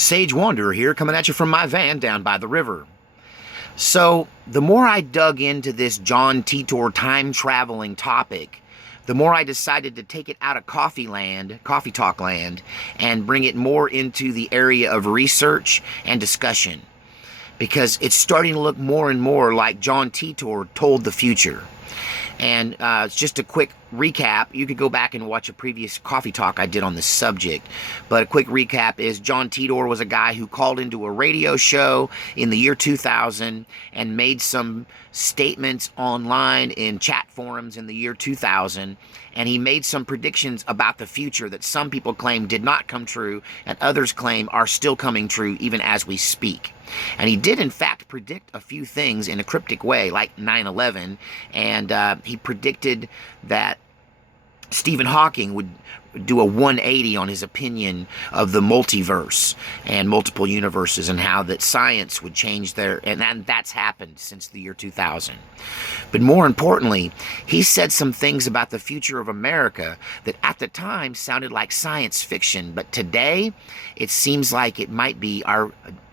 Sage Wanderer here, coming at you from my van down by the river. So, the more I dug into this John Titor time-traveling topic, the more I decided to take it out of coffee talk land, and bring it more into the area of research and discussion. Because it's starting to look more and more like John Titor told the future. And it's just a quick recap. You could go back and watch a previous coffee talk I did on this subject. But a quick recap is John Titor was a guy who called into a radio show in the year 2000 and made some statements online in chat forums in the year 2000. And he made some predictions about the future that some people claim did not come true and others claim are still coming true even as we speak. And he did, in fact, predict a few things in a cryptic way, like 9/11, and he predicted that Stephen Hawking would do a 180 on his opinion of the multiverse and multiple universes and how that science would change and that's happened since the year 2000. But more importantly, he said some things about the future of America that at the time sounded like science fiction, but today it seems like it might be our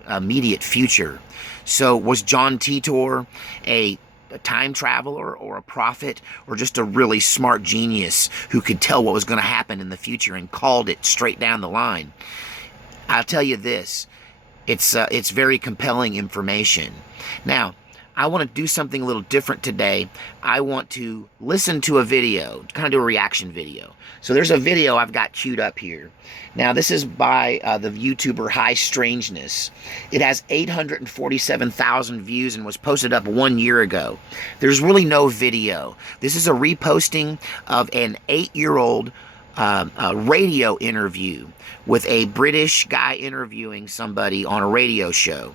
immediate future. So was John Titor a time traveler or a prophet or just a really smart genius who could tell what was going to happen in the future and called it straight down the line? I'll tell you this, it's very compelling information. Now, I want to do something a little different today. I want to listen to a video, kind of do a reaction video. So there's a video I've got queued up here. Now this is by the YouTuber High Strangeness. It has 847,000 views and was posted up 1 year ago. There's really no video. This is a reposting of an 8-year-old radio interview with a British guy interviewing somebody on a radio show.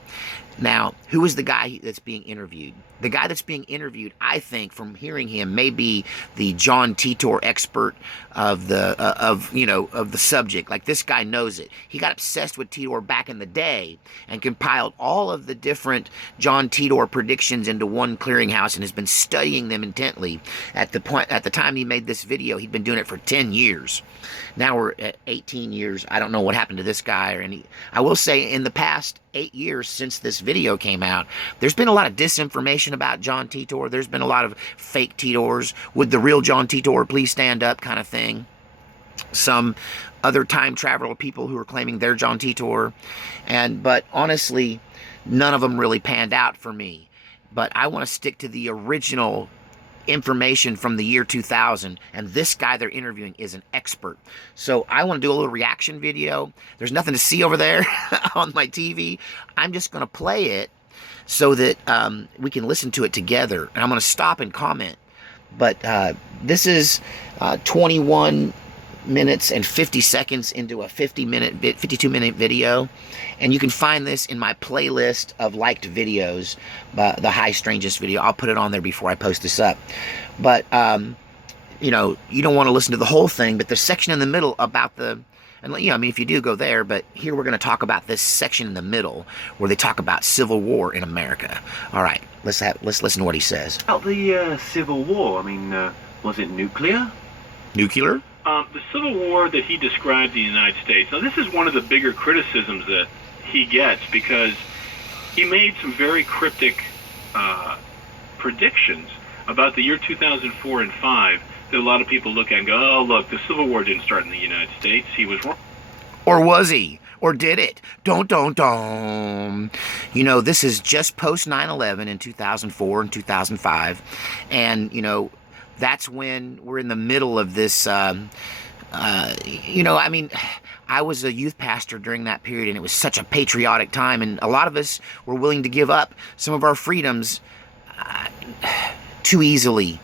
Now, who is the guy that's being interviewed? The guy that's being interviewed, I think, from hearing him, may be the John Titor expert of the subject. Like, this guy knows it. He got obsessed with Titor back in the day and compiled all of the different John Titor predictions into one clearinghouse and has been studying them intently. At the time he made this video, he'd been doing it for 10 years. Now we're at 18 years. I don't know what happened to this guy or any. I will say, in the past 8 years since this video came out, there's been a lot of disinformation about John Titor. There's been a lot of fake Titors. Would the real John Titor please stand up kind of thing? Some other time traveler people who are claiming they're John Titor. But honestly, none of them really panned out for me. But I want to stick to the original information from the year 2000, and this guy they're interviewing is an expert. So I want to do a little reaction video. There's nothing to see over there on my TV. I'm just going to play it so that we can listen to it together, and I'm going to stop and comment. But this is 21 minutes and 50 seconds into a 52-minute video, and you can find this in my playlist of liked videos, the High Strangest video. I'll put it on there before I post this up. But you know, you don't want to listen to the whole thing, but the section in the middle about and you know, I mean, if you do, go there, but here we're going to talk about this section in the middle where they talk about civil war in America. All right, let's listen to what he says. About the Civil War, I mean, was it nuclear? Nuclear? The Civil War that he described in the United States, now this is one of the bigger criticisms that he gets because he made some very cryptic predictions about the year 2004 and 5 that a lot of people look at and go, oh, look, the Civil War didn't start in the United States. He was wrong. Or was he? Or did it? Don't. You know, this is just post 9/11 in 2004 and 2005. And, you know, that's when we're in the middle of this, you know, I mean, I was a youth pastor during that period, and it was such a patriotic time, and a lot of us were willing to give up some of our freedoms too easily.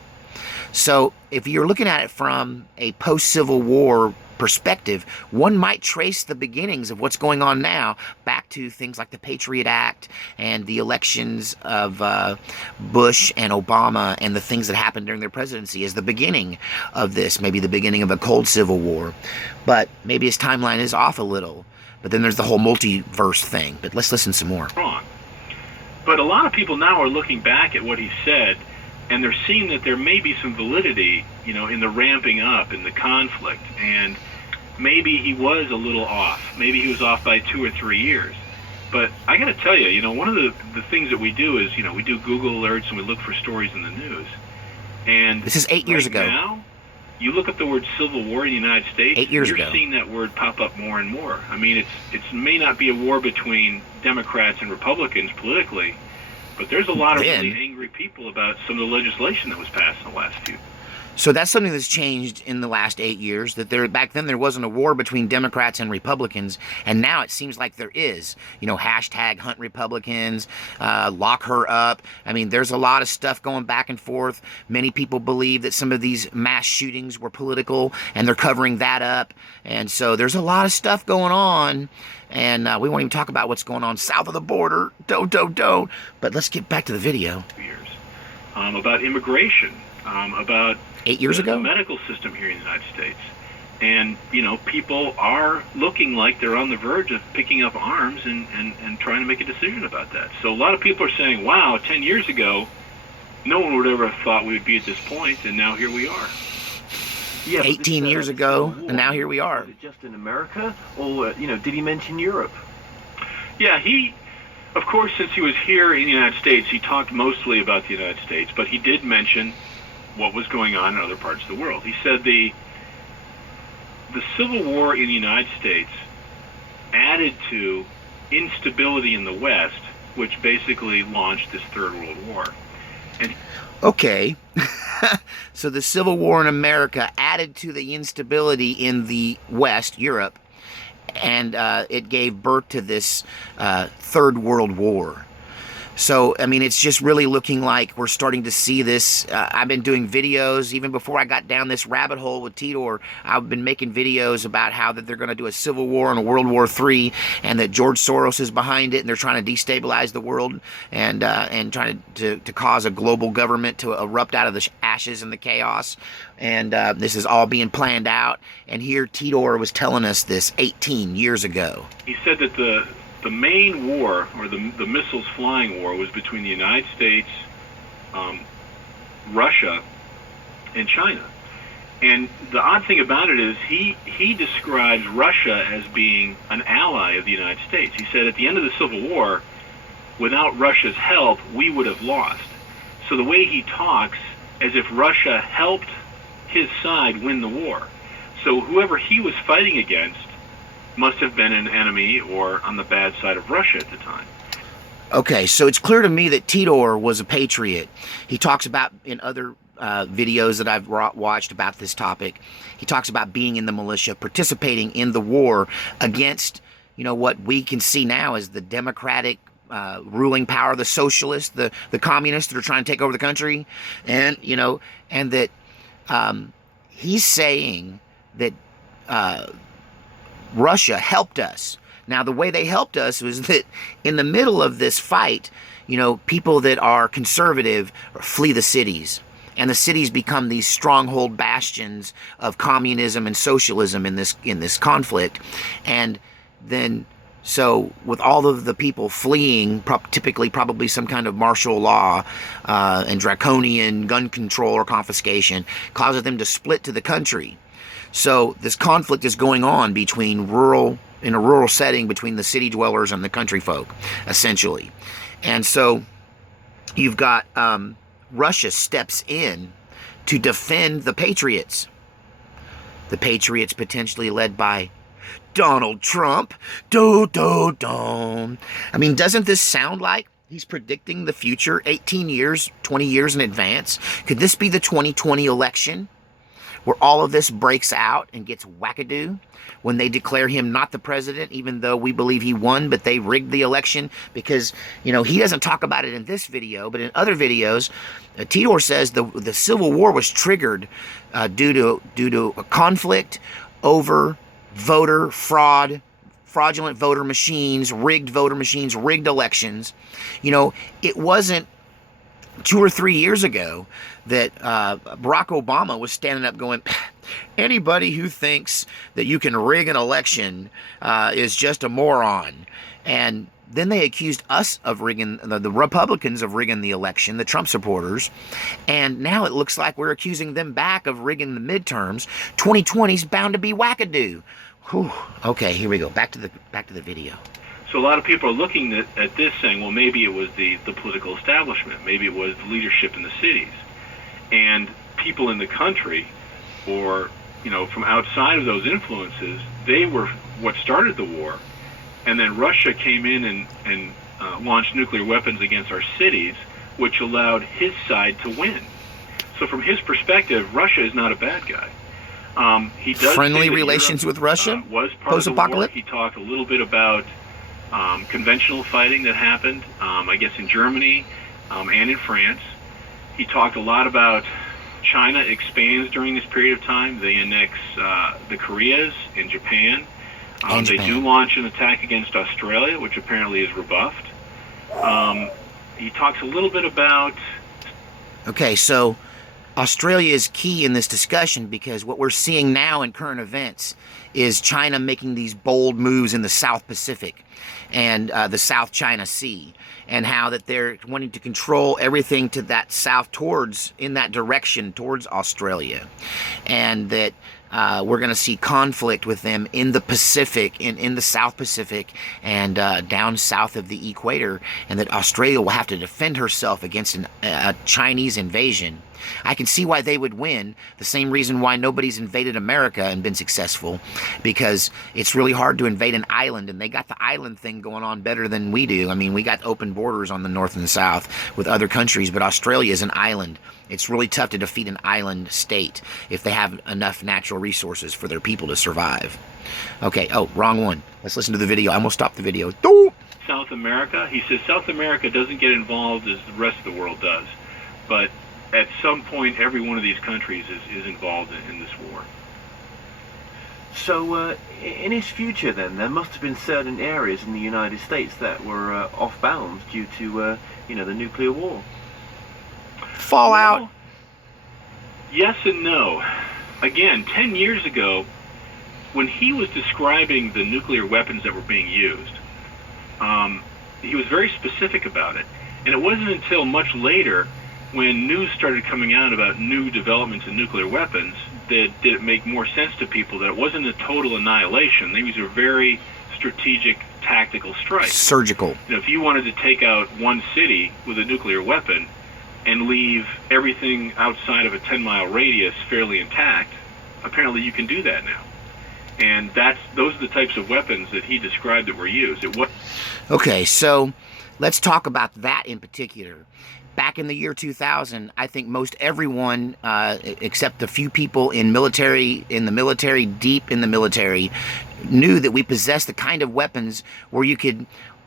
So if you're looking at it from a post-Civil War perspective, one might trace the beginnings of what's going on now back to things like the Patriot Act and the elections of Bush and Obama and the things that happened during their presidency as the beginning of this, maybe the beginning of a cold Civil War. But maybe his timeline is off a little. But then there's the whole multiverse thing. But let's listen some more. Wrong. But a lot of people now are looking back at what he said, and they're seeing that there may be some validity, you know, in the ramping up, in the conflict. And maybe he was a little off. Maybe he was off by 2 or 3 years. But I got to tell you, one of the things that we do is, we do Google alerts and we look for stories in the news. And this is 8 years ago. Now, you look up the word Civil War in the United States, 8 years you're ago. seeing that word pop up more and more. I mean, it may not be a war between Democrats and Republicans politically, but there's a lot of really angry people about some of the legislation that was passed in the last few. So that's something that's changed in the last 8 years, that back then there wasn't a war between Democrats and Republicans, and now it seems like there is. Hashtag hunt Republicans, lock her up. I mean, there's a lot of stuff going back and forth. Many people believe that some of these mass shootings were political, and they're covering that up. And so there's a lot of stuff going on, and we won't even talk about what's going on south of the border. Don't. But let's get back to the video. Years. About immigration, about 8 years ago? The medical system here in the United States. And, people are looking like they're on the verge of picking up arms and trying to make a decision about that. So a lot of people are saying, wow, 10 years ago, no one would ever have thought we would be at this point, and now here we are. Yeah, 18 years ago, and now here we are. Was it just in America, or, did he mention Europe? Yeah, of course, since he was here in the United States, he talked mostly about the United States, but he did mention what was going on in other parts of the world. He said the Civil War in the United States added to instability in the West, which basically launched this Third World War. And okay, so the Civil War in America added to the instability in the West, Europe, and it gave birth to this Third World War. So, I mean, it's just really looking like we're starting to see this. I've been doing videos, even before I got down this rabbit hole with Titor, I've been making videos about how that they're going to do a Civil War and a World War III, and that George Soros is behind it, and they're trying to destabilize the world and trying to cause a global government to erupt out of the ashes and the chaos. And this is all being planned out. And here Titor was telling us this 18 years ago. He said that the main war, or the missiles flying war, was between the United States, Russia, and China. And the odd thing about it is he describes Russia as being an ally of the United States. He said at the end of the Civil War, without Russia's help, we would have lost. So the way he talks, as if Russia helped his side win the war. So whoever he was fighting against must have been an enemy or on the bad side of Russia at the time. Okay, so it's clear to me that Titor was a patriot. He talks about, in other videos that I've watched about this topic, he talks about being in the militia, participating in the war against, what we can see now as the Democratic ruling power, the socialists, the communists that are trying to take over the country. And, and that he's saying that Russia helped us. Now, the way they helped us was that in the middle of this fight, people that are conservative flee the cities. And the cities become these stronghold bastions of communism and socialism in this conflict. And then, so with all of the people fleeing, typically probably some kind of martial law and draconian gun control or confiscation, causes them to split to the country. So this conflict is going on in a rural setting between the city dwellers and the country folk, essentially. And so you've got Russia steps in to defend the patriots. The patriots potentially led by Donald Trump. I mean, doesn't this sound like he's predicting the future 18 years, 20 years in advance? Could this be the 2020 election, where all of this breaks out and gets wackadoo when they declare him not the president, even though we believe he won, but they rigged the election? Because, he doesn't talk about it in this video, but in other videos, Titor says the Civil War was triggered due to a conflict over voter fraud, fraudulent voter machines, rigged elections. It wasn't 2 or 3 years ago that Barack Obama was standing up going, anybody who thinks that you can rig an election is just a moron. And then they accused us of rigging, the Republicans of rigging the election, the Trump supporters. And now it looks like we're accusing them back of rigging the midterms. 2020 is bound to be wackadoo. Whew. Okay, here we go. Back to the video. So a lot of people are looking at this saying, well, maybe it was the political establishment, maybe it was the leadership in the cities, and people in the country, or from outside of those influences, they were what started the war, and then Russia came in and launched nuclear weapons against our cities, which allowed his side to win. So from his perspective, Russia is not a bad guy. He does friendly relations with Russia. Was part of the war. Post-apocalypse. He talked a little bit about conventional fighting that happened, I guess, in Germany and in France. He talked a lot about China expands during this period of time. They annex the Koreas in Japan. They do launch an attack against Australia, which apparently is rebuffed. He talks a little bit about... Okay, so Australia is key in this discussion because what we're seeing now in current events is China making these bold moves in the South Pacific and the South China Sea, and how that they're wanting to control everything to that south in that direction towards Australia, and that we're going to see conflict with them in the Pacific, in the South Pacific, and down south of the equator, and that Australia will have to defend herself against a Chinese invasion. I can see why they would win, the same reason why nobody's invaded America and been successful, because it's really hard to invade an island, and they got the island thing going on better than we do. I mean, we got open borders on the north and the south with other countries, but Australia is an island. It's really tough to defeat an island state if they have enough natural resources for their people to survive. Okay, oh, wrong one. Let's listen to the video. I almost stopped the video. South America, he says South America doesn't get involved as the rest of the world does, but at some point every one of these countries is involved in this war. So, in his future then, there must have been certain areas in the United States that were off bounds due to, the nuclear war. Fallout. Well, yes and no. Again, 10 years ago, when he was describing the nuclear weapons that were being used, he was very specific about it. And it wasn't until much later, when news started coming out about new developments in nuclear weapons, that did it make more sense to people that it wasn't a total annihilation. These were very strategic, tactical strikes. Surgical. If you wanted to take out one city with a nuclear weapon and leave everything outside of a 10-mile radius fairly intact, apparently you can do that now. And those are the types of weapons that he described that were used. Okay, so let's talk about that in particular. Back in the year 2000, I think most everyone, except a few people deep in the military, knew that we possessed the kind of weapons where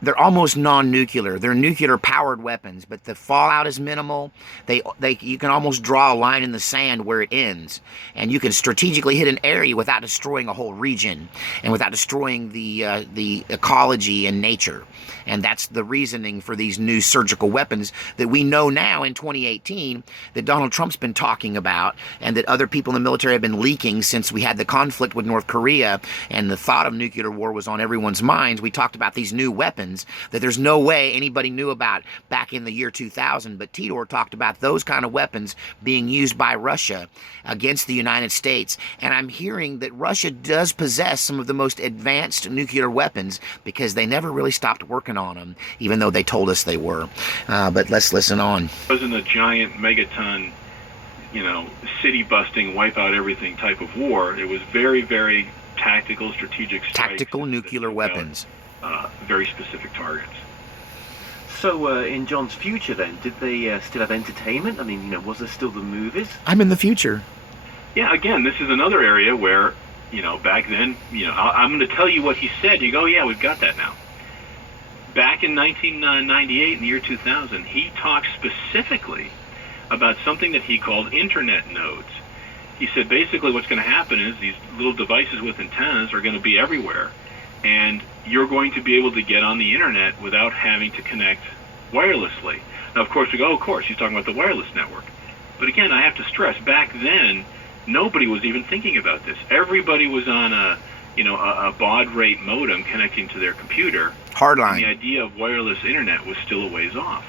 they're almost non-nuclear. They're nuclear-powered weapons, but the fallout is minimal. You can almost draw a line in the sand where it ends, and you can strategically hit an area without destroying a whole region and without destroying the ecology and nature. And that's the reasoning for these new surgical weapons that we know now in 2018 that Donald Trump's been talking about, and that other people in the military have been leaking since we had the conflict with North Korea and the thought of nuclear war was on everyone's minds. We talked about these new weapons that there's no way anybody knew about back in the year 2000, but Titor talked about those kind of weapons being used by Russia against the United States. And I'm hearing that Russia does possess some of the most advanced nuclear weapons because they never really stopped working on them, even though they told us they were. But let's listen on. It wasn't a giant megaton, city-busting, wipe-out-everything type of war. It was very, very tactical, strategic strikes. Tactical nuclear weapons. Very specific targets. So, in John's future then, did they still have entertainment? I mean, was there still the movies? I'm in the future. Yeah, again, this is another area where, back then, I'm going to tell you what he said. You go, yeah, we've got that now. Back in 1998, in the year 2000, he talked specifically about something that he called internet nodes. He said basically what's going to happen is these little devices with antennas are going to be everywhere, and you're going to be able to get on the internet without having to connect wirelessly. Now, of course, we go, of course, he's talking about the wireless network. But again, I have to stress, back then, nobody was even thinking about this. Everybody was on a baud rate modem connecting to their computer. Hardline. The idea of wireless internet was still a ways off.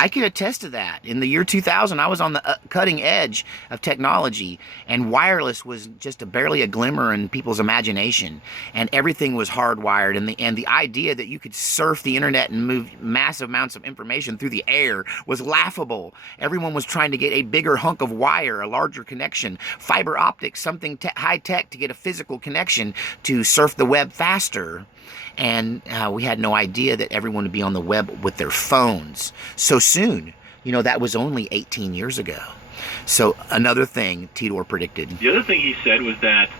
I can attest to that. In the year 2000, I was on the cutting edge of technology, and wireless was just barely a glimmer in people's imagination, and everything was hardwired, and the idea that you could surf the internet and move massive amounts of information through the air was laughable. Everyone was trying to get a bigger hunk of wire, a larger connection, fiber optics, something high tech to get a physical connection to surf the web faster. And we had no idea that everyone would be on the web with their phones so soon. You know, that was only 18 years ago. So another thing Titor predicted. The other thing he said was that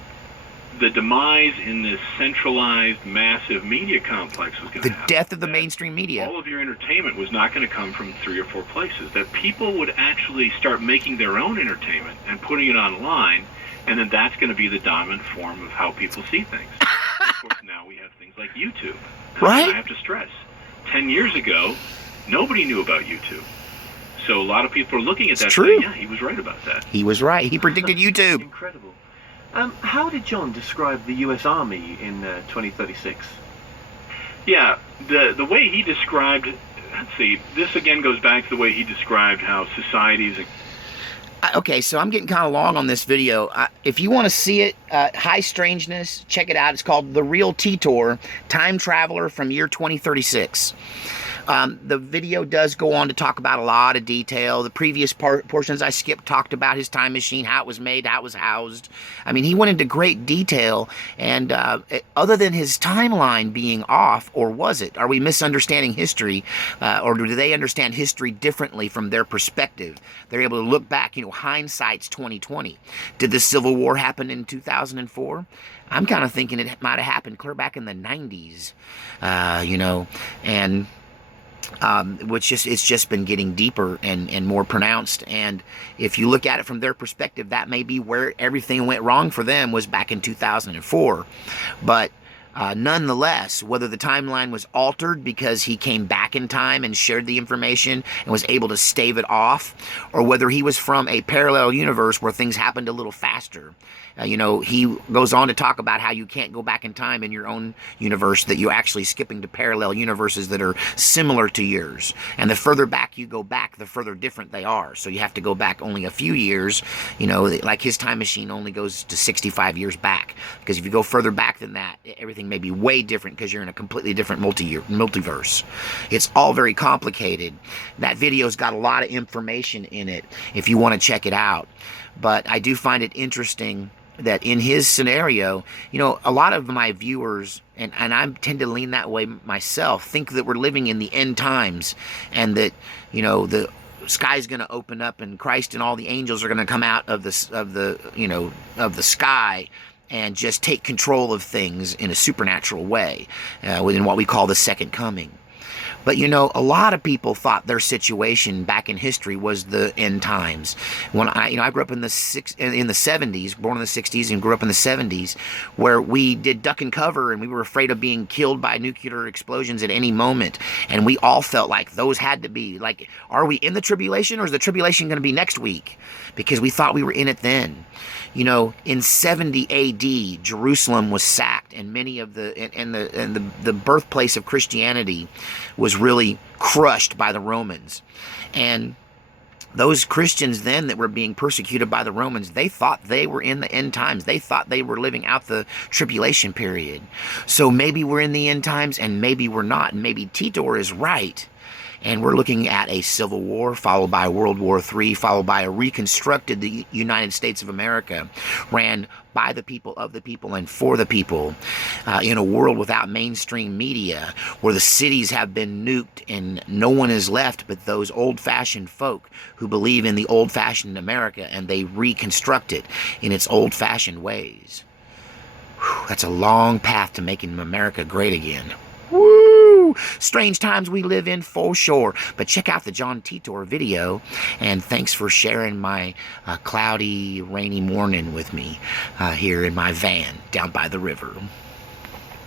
the demise in this centralized, massive media complex was going to happen. The death of the mainstream media. All of your entertainment was not going to come from 3 or 4 places. That people would actually start making their own entertainment and putting it online, and then that's going to be the dominant form of how people see things. Of course, now we have things like YouTube. Right. I have to stress, 10 years ago, nobody knew about YouTube. So a lot of people are looking at that saying, yeah, he was right about that. He was right. He predicted YouTube. Incredible. How did John describe the U.S. Army in 2036? Yeah, the way he described, let's see, this again goes back to the way he described how societies... Okay, so I'm getting kind of long on this video. If you want to see it, High Strangeness, check it out. It's called The Real Titor, Time Traveler from Year 2036. The video does go on to talk about a lot of detail. The previous portions I skipped talked about his time machine, how it was made, how it was housed. I mean, he went into great detail, and other than his timeline being off, or was it? Are we misunderstanding history, or do they understand history differently from their perspective? They're able to look back, you know, hindsight's 2020. Did the Civil War happen in 2004? I'm kind of thinking it might have happened clear back in the 90s, you know, and... it's just been getting deeper and more pronounced. And if you look at it from their perspective, that may be where everything went wrong for them, was back in 2004. But nonetheless, whether the timeline was altered because he came back in time and shared the information and was able to stave it off, or whether he was from a parallel universe where things happened a little faster. You know, he goes on to talk about how you can't go back in time in your own universe, that you're actually skipping to parallel universes that are similar to yours. And the further back you go back, the further different they are. So you have to go back only a few years. You know, like his time machine only goes to 65 years back. Because if you go further back than that, everything may be way different because you're in a completely different multiverse. It's all very complicated. That video's got a lot of information in it if you want to check it out. But I do find it interesting that in his scenario, you know, a lot of my viewers, and I tend to lean that way myself, think that we're living in the end times, and that, you know, the sky's going to open up and Christ and all the angels are going to come out of the sky and just take control of things in a supernatural way, within what we call the second coming. But, you know, a lot of people thought their situation back in history was the end times. When I grew up in the 70s, born in the 60s and grew up in the 70s, where we did duck and cover and we were afraid of being killed by nuclear explosions at any moment. And we all felt like those had to be, like, are we in the tribulation, or is the tribulation going to be next week? Because we thought we were in it then. You know, in 70 AD, Jerusalem was sacked, and many of the birthplace of Christianity was really crushed by the Romans. And those Christians then that were being persecuted by the Romans, they thought they were in the end times. They thought they were living out the tribulation period. So maybe we're in the end times, and maybe we're not. And maybe Titor is right. And we're looking at a civil war, followed by World War III, followed by a reconstructed the United States of America, ran by the people, of the people, and for the people, in a world without mainstream media, where the cities have been nuked and no one is left but those old-fashioned folk who believe in the old-fashioned America, and they reconstruct it in its old-fashioned ways. Whew, that's a long path to making America great again. Woo! Strange times we live in, for sure. But check out the John Titor video, and thanks for sharing my cloudy, rainy morning with me here in my van down by the river.